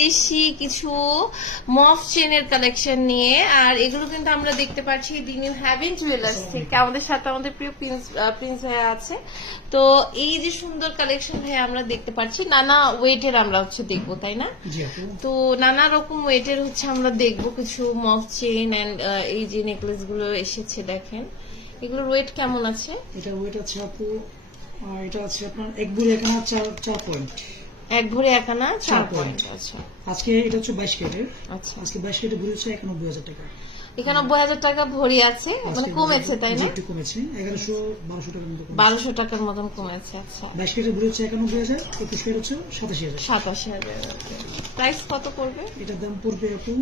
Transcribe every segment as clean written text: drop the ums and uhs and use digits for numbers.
দেশি কিছু মফ চেনের কালেকশন নিয়ে, আর এগুলো কিন্তু আমরা দেখতে পাচ্ছি দি নিউ হ্যাভেন জুয়েলার্স থেকে। আমাদের সাথে আমাদের প্রিয় প্রিন্স ভাইয়া আছে। তো এই যে সুন্দর কালেকশন ভাইয়া আমরা দেখতে পাচ্ছি, নানা ওয়েটের আমরা দেখবো, তাই না? তো নানা রকম ওয়েটের আমরা দেখবো কিছু মফ চেন এন্ড এই যে নেকলেস গুলো এসেছে। দেখেন এগুলোর ওয়েট কেমন আছে? এটা ওয়েট আছে আপু, এটা আছে আপনার এক ভরি একানা 4 পয়েন্ট। এক ভরি একানা 4 পয়েন্ট। আচ্ছা, আজকে এটা হচ্ছে 22 ক্যারেটের। আচ্ছা, আজকে 22 ক্যারেটের ভরি হচ্ছে 91,000 টাকা। 91,000 টাকা ভরি আছে, মানে কমেছে তাই না? একটু কমেছে, 1100-1200 টাকার মতো। 1200 টাকার মতন কমেছে। আচ্ছা, 22 ক্যারেটের ভরি হচ্ছে 91,000, 21 ক্যারেট হচ্ছে 87,000। 87,000। প্রাইস কত পড়বে? এটার দাম পড়বে আপু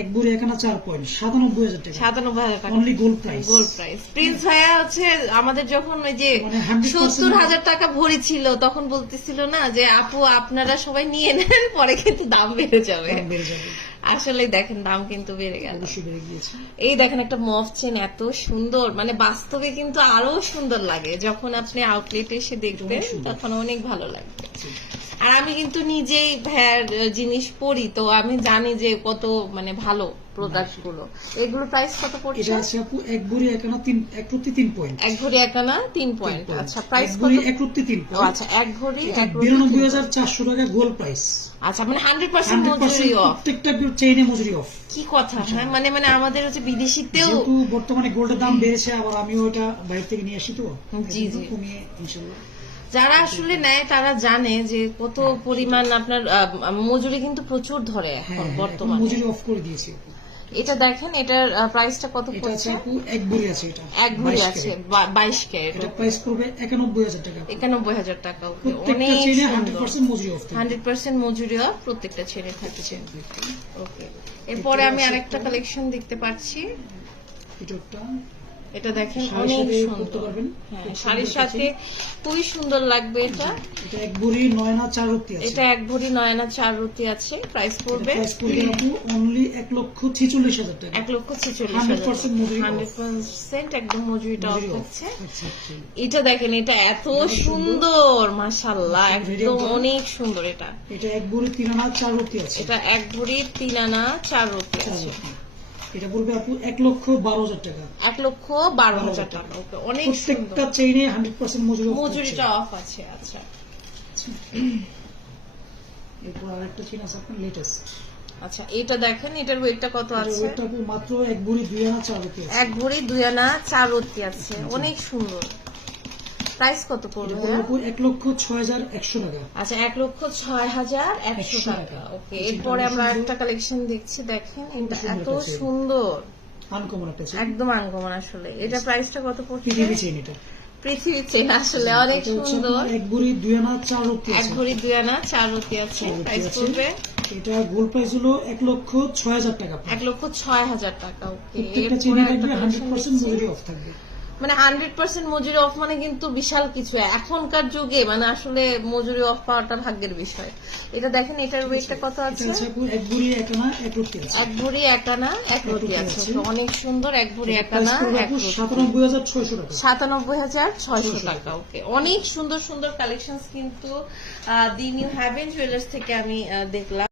এক ভরি একানা 4 পয়েন্ট, 97,000 টাকা। 97,000 টাকা only gold price. Gold price. Prince ভাইয়া আমাদের যখন ওই যে মানে 100% 70,000 টাকা ভরি ছিল, তখন বলতেছিল না যে আপু আপনারা সবাই নিয়ে নেন, পরে কিন্তু দাম বেড়ে যাবে। আসলে দেখেন দাম কিন্তু বেড়ে গেল, অবশ্যই বেড়ে গিয়েছে। এই দেখেন একটা মফ চেন এত সুন্দর, মানে বাস্তবে কিন্তু আরো সুন্দর লাগে, যখন আপনি আউটলেটে এসে দেখবেন তখন অনেক ভালো লাগবে। আর আমি কিন্তু নিজেই ভাইয়ার জিনিস পরি, তো আমি জানি যে কত মানে ভালো প্রোডাক্ট গুলো। এগুলো প্রাইস কত পড়ছে? এটা আছে আপু এক ভরি একানা 3 পয়েন্ট। এক ভরি একানা 3 পয়েন্ট। আচ্ছা, প্রাইস কত? 3 পয়েন্ট। আচ্ছা, এক ভরি 92,400 টাকা গোল্ড প্রাইস। আচ্ছা, মানে 100% মজুরি অফ। প্রত্যেকটা চেইনে মজুরি অফ। কি কথা! হ্যাঁ, মানে আমাদের বিদেশিতেও যেহেতু বর্তমানে গোল্ডের দাম বেড়েছে, আবার আমিও এটা বাইরে থেকে নিয়ে আসি, তো জি জি কমিয়ে ইনশাআল্লাহ। যারা আসলে নেয় তারা জানে যে কত পরিমাণ আপনার মজুরি কিন্তু প্রচুর ধরে এখন বর্তমানে। মজুরি অফ করে দিয়েছি। এটা দেখেন, এটার প্রাইসটা কত এটা পড়ছে? আপু এক ভরি আছে, এটা এক ভরি আছে 22 ক্যারেট। এটা প্রাইস করবে 91,000 টাকা। 91,000 টাকা। ওকে, প্রত্যেকটা চেইনে 100% মজুরি অফ। 100% মজুরি অফ প্রত্যেকটা চেইনে থাকছে। ওকে, এরপরে আমি আরেকটা কালেকশন দেখতে পাচ্ছি। এটা দেখেন অনেক সুন্দর। হ্যাঁ, শাড়ির সাথে খুবই সুন্দর লাগবে। এটা এক ভরি 9 আনা 4 রতি আছে। এটা এক ভরি 9 আনা 4 রতি আছে। প্রাইস পড়বে আপু অনলি 1,46,000 টাকা। 1,46,000। 100% একদম মজুরিটা অফ হচ্ছে। এটা দেখেন, এটা এত সুন্দর, মাশাআল্লাহ, একদম অনেক সুন্দর। এটা এক ভরি 3 আনা 4 রতি আছে। এটা এক ভরি 3 আনা 4 রতি আছে। এটা বলবে আপু 1,12,000 টাকা। 1,12,000 টাকা। ওকে, অনেক সুন্দর। প্রত্যেকটা চেইনে 100% মজুরিটা অফ আছে। আচ্ছা, এরপর আরেকটা চেইন আছে আপনার লেটেস্ট। আচ্ছা, এটা দেখেন, এটার ওয়েটটা কত আছে? ওয়েটটা আপু মাত্র এক ভরি 2 আনা 4 রতি আছে। এক ভরি 2 আনা 4 রতি আছে। অনেক সুন্দর। প্রাইস কত পড়বে? 1,06,100 টাকা। আচ্ছা, 1,06,100 টাকা। ওকে, এরপরে আমরা একটা কালেকশন দেখছি। দেখেন, এটা এত সুন্দর, আনকমন একটা চেইন, একদম আনকমন আসলে। এটা প্রাইসটা কত পড়ছে? পৃথিবী চেইন। এটা পৃথিবী চেইন, আসলে অনেক সুন্দর। এক ভরি 2 আনা 4 রতি আছে। এক ভরি 2 আনা 4 রতি আছে। প্রাইস পড়বে, এটা গোল্ড প্রাইস হলো 1,06,000 টাকা। 1,06,000 টাকা। ওকে, প্রত্যেকটা চেইনে 100% মজুরি অফ থাকবে। মানে 100% মজুরি অফ মানে কিন্তু বিশাল কিছু এখনকার যুগে, মানে আসলে মজুরি অফ পাওয়াটা ভাগ্যের বিষয়। এটা দেখেন, এটার ওয়েটটা কত আছে? এক ভরি 1 আনা 1 রতি আছে। এক ভরি 1 আনা 1 রতি আছে। অনেক সুন্দর। এক ভরি 1 আনা 1 রতি, 97,600 টাকা। 97,600 টাকা। ওকে, অনেক সুন্দর সুন্দর কালেকশনস কিন্তু দি নিউ হ্যাভেন জুয়েলার্স থেকে আমি দেখলাম।